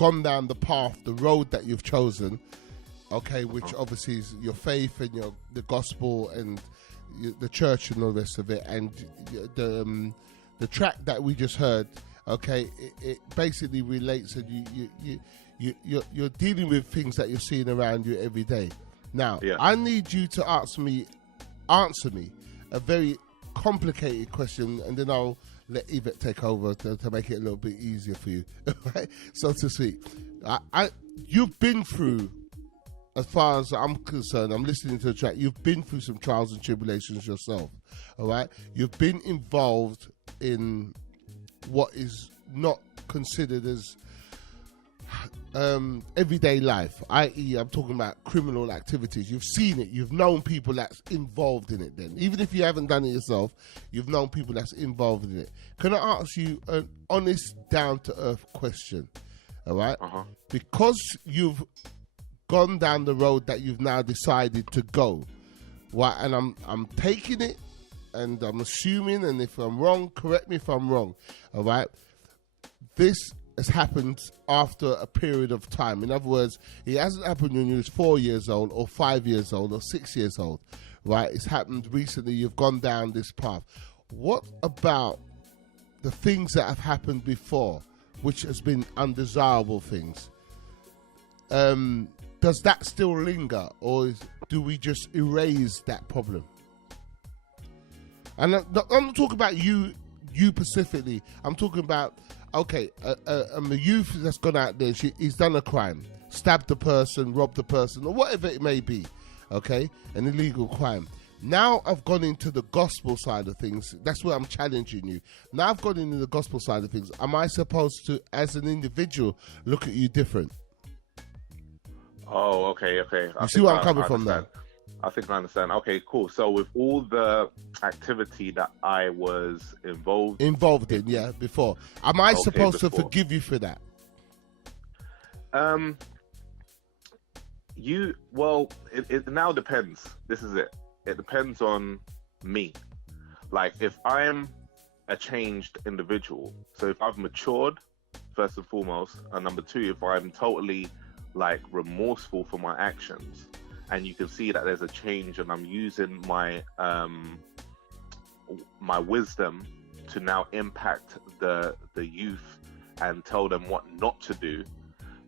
gone down the path, the road that you've chosen, okay, which obviously is your faith and the gospel and the church and all the rest of it, and the track that we just heard, okay, it basically relates, and you're dealing with things that you're seeing around you every day. Now, I need you to answer me a very complicated question, and then I'll let Yvette take over to make it a little bit easier for you, right? So to speak. You've been through, as far as I'm concerned, I'm listening to the track, you've been through some trials and tribulations yourself, all right? You've been involved in what is not considered as everyday life, i.e. I'm talking about criminal activities. You've seen it, you've known people that's involved in it then. Even if you haven't done it yourself, you've known people that's involved in it. Can I ask you an honest, down-to-earth question, all right? Because you've gone down the road that you've now decided to go, right? And I'm taking it, and I'm assuming, and if I'm wrong, correct me if I'm wrong, all right? This has happened after a period of time. In other words, it hasn't happened when you was 4 years old or 5 years old or 6 years old, right? It's happened recently. You've gone down this path. What about the things that have happened before, which has been undesirable things? Does that still linger, or do we just erase that problem? And I'm not talking about you specifically. I'm talking about, okay, a youth that's gone out there, he's done a crime, stabbed the person, robbed the person, or whatever it may be, okay, an illegal crime. Now I've gone into the gospel side of things. That's where I'm challenging you. Now I've gone into the gospel side of things. Am I supposed to, as an individual, look at you different? Oh, okay. You see where I'm coming from now? I think I understand. Okay, cool. So with all the activity that I was involved in, yeah, before, am I supposed to forgive you for that? It now depends. This is it. It depends on me. Like, if I'm a changed individual, so if I've matured, first and foremost, and number two, if I'm totally like remorseful for my actions, and you can see that there's a change, and I'm using my my wisdom to now impact the youth and tell them what not to do,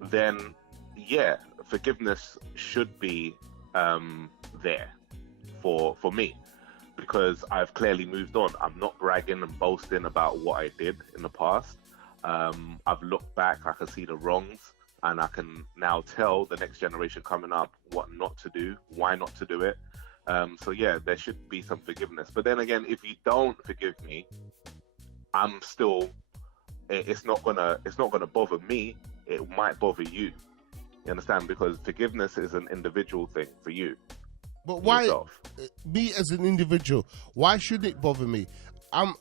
then yeah, forgiveness should be there for me, because I've clearly moved on. I'm not bragging and boasting about what I did in the past. I've looked back, I can see the wrongs, and I can now tell the next generation coming up what not to do, why not to do it. So yeah, there should be some forgiveness. But then again, if you don't forgive me, I'm still, it's not gonna bother me. It might bother you. You understand? Because forgiveness is an individual thing for you. But why, me as an individual, why should it bother me? All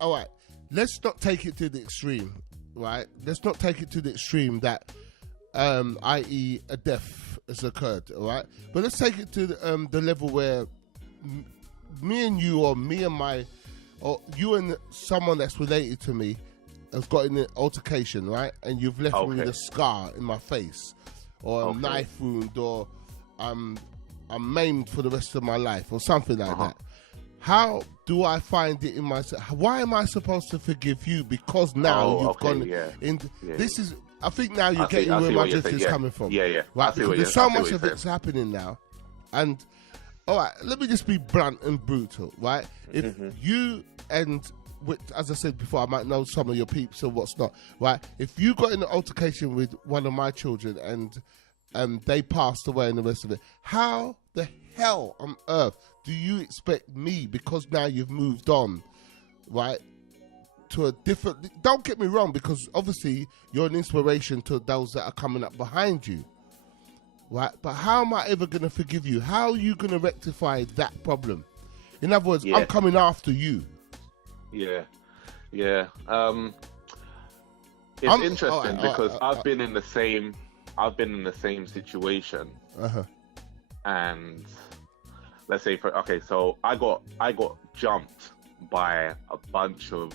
right, let's not take it to the extreme, right? Let's not take it to the extreme that, i.e. a death has occurred, all right? But let's take it to the level where me and you, or me and my, or you and someone that's related to me has got in an altercation, right? And you've left me with a scar in my face, or a knife wound, or I'm maimed for the rest of my life, or something like that. How do I find it in myself? Why am I supposed to forgive you? Because now you've gone in. This is, I think now you're getting where my drift is coming from. Right, because there's so much of it's happening now. And, all right, let me just be blunt and brutal, right? If you, and as I said before, I might know some of your peeps and what's not, right? If you got in an altercation with one of my children and they passed away and the rest of it, how the hell on earth do you expect me, because now you've moved on, right, to a different... Don't get me wrong, because obviously you're an inspiration to those that are coming up behind you, right? But how am I ever going to forgive you? How are you going to rectify that problem? In other words, I'm coming after you. It's interesting because I've been in the same situation, and let's say so I got jumped by a bunch of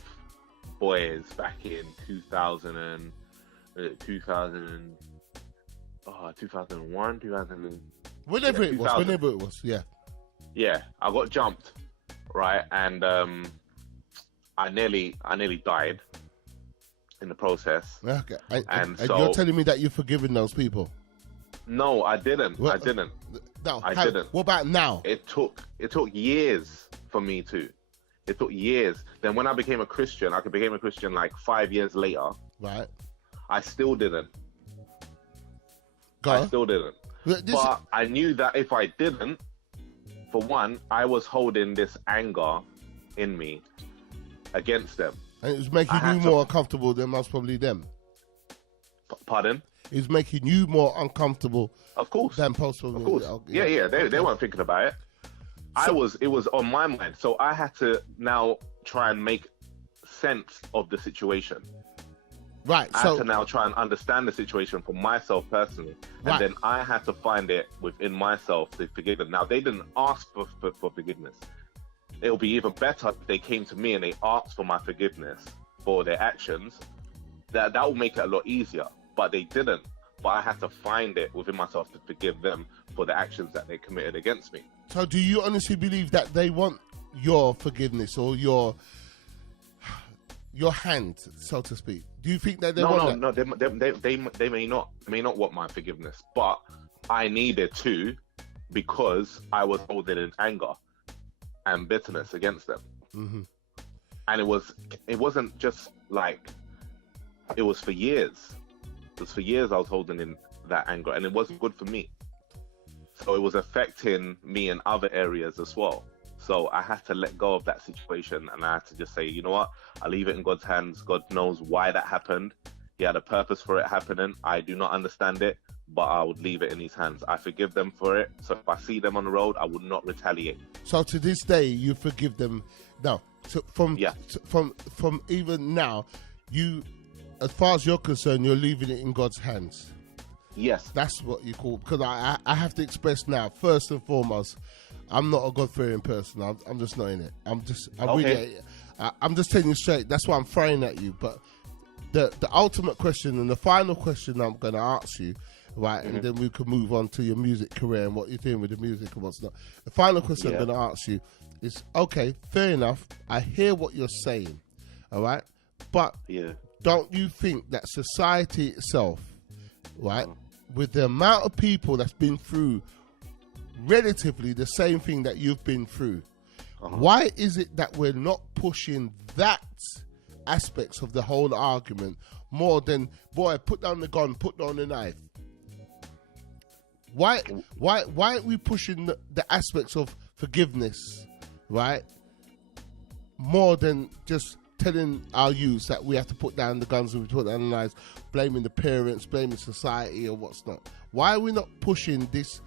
boys back in 2000 and 2000, 2001, 2000. Whenever Yeah, it was, 2000. whenever it was, yeah. Yeah, I got jumped, right, and I nearly died in the process. Okay. And so you're telling me that you've forgiven those people? no, I didn't. Well, I didn't. No, I didn't. What about now? It took years for me to. It took years. Then when I became a Christian, I became a Christian like 5 years later. Right. I still didn't. Go. I still didn't. But I knew that if I didn't, for one, I was holding this anger in me against them. And it was making you more uncomfortable than most probably them. Pardon? It was making you more uncomfortable. Of course. Than possible. Of course. Yeah. They weren't thinking about it. It was on my mind. So I had to now try and make sense of the situation. Right. I had to now try and understand the situation for myself personally. And then I had to find it within myself to forgive them. Now, they didn't ask for forgiveness. It'll be even better if they came to me and they asked for my forgiveness for their actions. That will make it a lot easier. But they didn't. But I had to find it within myself to forgive them for the actions that they committed against me. So do you honestly believe that they want your forgiveness or your hand, so to speak? Do you think that they want that? No, they may not want my forgiveness, but I needed to, because I was holding in anger and bitterness against them. Mm-hmm. And it wasn't just like, it was for years. It was for years I was holding in that anger, and it wasn't good for me. So it was affecting me in other areas as well. So I had to let go of that situation, and I had to just say, you know what? I'll leave it in God's hands. God knows why that happened. He had a purpose for it happening. I do not understand it, but I would leave it in his hands. I forgive them for it. So if I see them on the road, I would not retaliate. So to this day, you forgive them now. So from even now, you, as far as you're concerned, you're leaving it in God's hands. Yes. That's what you call, because I have to express now, first and foremost, I'm not a God-fearing person. I'm just not in it. I'm just telling you straight. That's why I'm throwing at you. But the ultimate question and the final question I'm going to ask you, right, and then we can move on to your music career and what you're doing with the music and what's not. The final question I'm going to ask you is, okay, fair enough. I hear what you're saying, all right? But don't you think that society itself, right, with the amount of people that's been through relatively the same thing that you've been through, why is it that we're not pushing that aspects of the whole argument more than, boy, put down the gun, put down the knife? Why aren't we pushing the aspects of forgiveness, right, more than just telling our youth that we have to put down the guns and we put down the knives, blaming the parents, blaming society or what's not? Why are we not pushing this?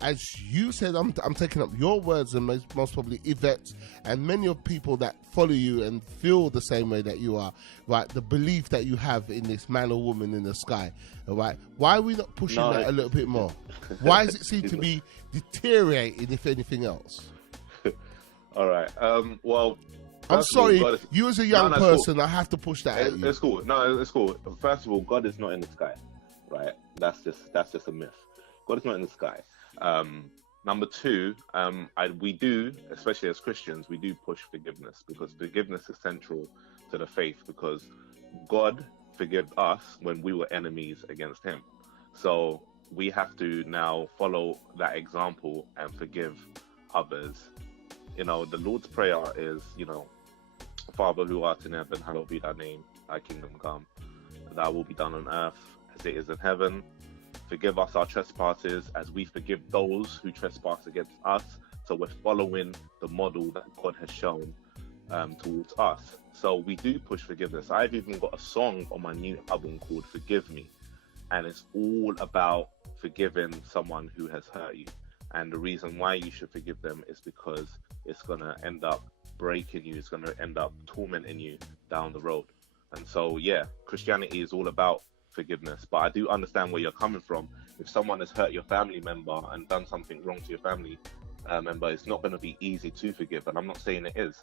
As you said, I'm taking up your words, and most probably Yvette and many of people that follow you and feel the same way that you are, right? The belief that you have in this man or woman in the sky, all right? Why are we not pushing that a little bit more? Why does it seem to be deteriorating, if anything else? All right. Well, I'm sorry. You as a young person, cool. I have to push that at you. It's cool. No, it's cool. First of all, God is not in the sky, right? That's just a myth. God is not in the sky. Number two, we do, especially as Christians, we do push forgiveness, because forgiveness is central to the faith, because God forgave us when we were enemies against him. So we have to now follow that example and forgive others. You know, the Lord's Prayer is, Father who art in heaven, hallowed be thy name, thy kingdom come, thy will be done on earth as it is in heaven. Forgive us our trespasses as we forgive those who trespass against us. So we're following the model that God has shown towards us. So we do push forgiveness. I've even got a song on my new album called Forgive Me. And it's all about forgiving someone who has hurt you. And the reason why you should forgive them is because it's going to end up breaking you. It's going to end up tormenting you down the road. And so, Christianity is all about forgiveness, but I do understand where you're coming from. If someone has hurt your family member and done something wrong to your family member, it's not going to be easy to forgive, and I'm not saying it is.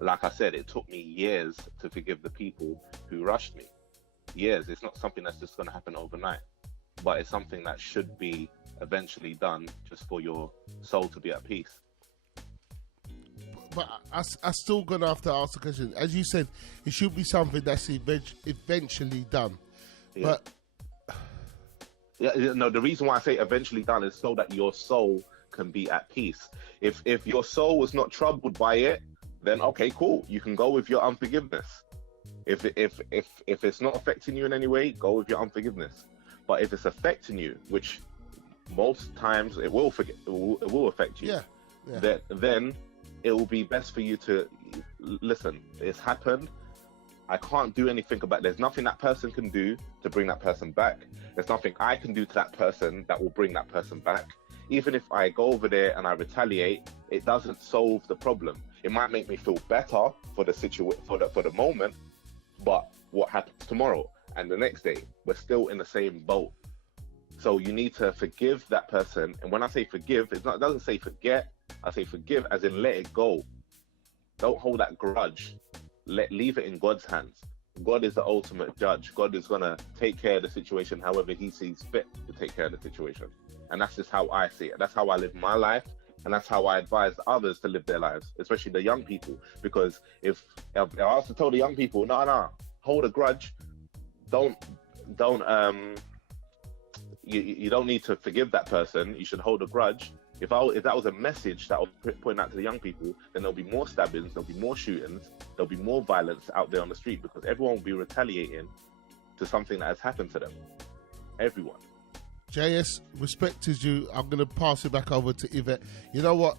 Like I said, it took me years to forgive the people who rushed me. years. It's not something that's just going to happen overnight, but it's something that should be eventually done just for your soul to be at peace. But I still gonna have to ask the question. As you said, it should be something that's eventually done. Yeah. But no, the reason why I say eventually done is so that your soul can be at peace. If your soul was not troubled by it, then okay, cool. You can go with your unforgiveness. If it's not affecting you in any way, go with your unforgiveness. But if it's affecting you, which most times it will affect you. Yeah. Then it will be best for you to listen. It's happened. I can't do anything about it. There's nothing that person can do to bring that person back. There's nothing I can do to that person that will bring that person back. Even if I go over there and I retaliate, it doesn't solve the problem. It might make me feel better for the for the moment, but what happens tomorrow and the next day, we're still in the same boat. So you need to forgive that person. And when I say forgive, it doesn't say forget. I say forgive as in let it go. Don't hold that grudge. Leave it in God's hands. God is the ultimate judge. God is going to take care of the situation however he sees fit to take care of the situation. And that's just how I see it. That's how I live my life. And that's how I advise others to live their lives, especially the young people. Because if I was to tell the young people, no, hold a grudge. You don't need to forgive that person. You should hold a grudge. If that was a message that I was pointing out to the young people, then there'll be more stabbings, there'll be more shootings, there'll be more violence out there on the street because everyone will be retaliating to something that has happened to them. Everyone. Jayess, respect is due. I'm going to pass it back over to Yvette. You know what?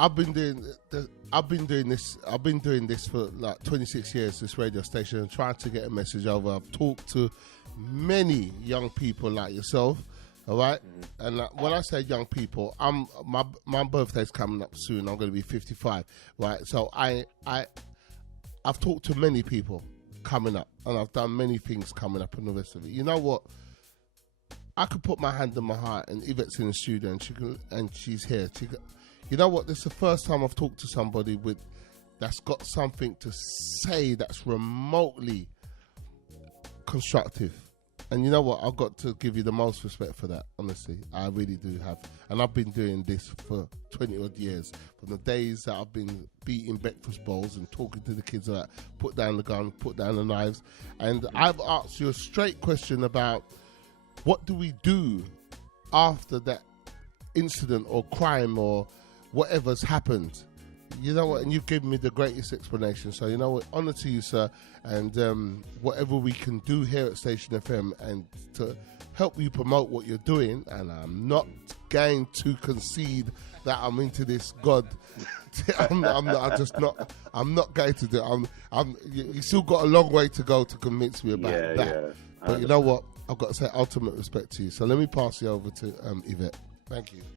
I've been doing this for like 26 years, this radio station, and trying to get a message over. I've talked to many young people like yourself. All right, and when I say young people, my birthday's coming up soon. I'm going to be 55, right? So I've talked to many people coming up, and I've done many things coming up, and the rest of it. You know what? I could put my hand on my heart, and Yvette's in the studio, and she's here. You know what? This is the first time I've talked to somebody that's got something to say that's remotely constructive. And you know what? I've got to give you the most respect for that, honestly. I really do have. And I've been doing this for 20 odd years. From the days that I've been beating breakfast bowls and talking to the kids about put down the gun, put down the knives. And I've asked you a straight question about what do we do after that incident or crime or whatever's happened. You know what? And you've given me the greatest explanation. So, you know what? Honor to you, sir. And whatever we can do here at Station FM and to help you promote what you're doing. And I'm not going to concede that I'm into this God. I'm not going to do it. You still got a long way to go to convince me about that. Yeah. But you know what? I've got to say ultimate respect to you. So let me pass you over to Yvette. Thank you.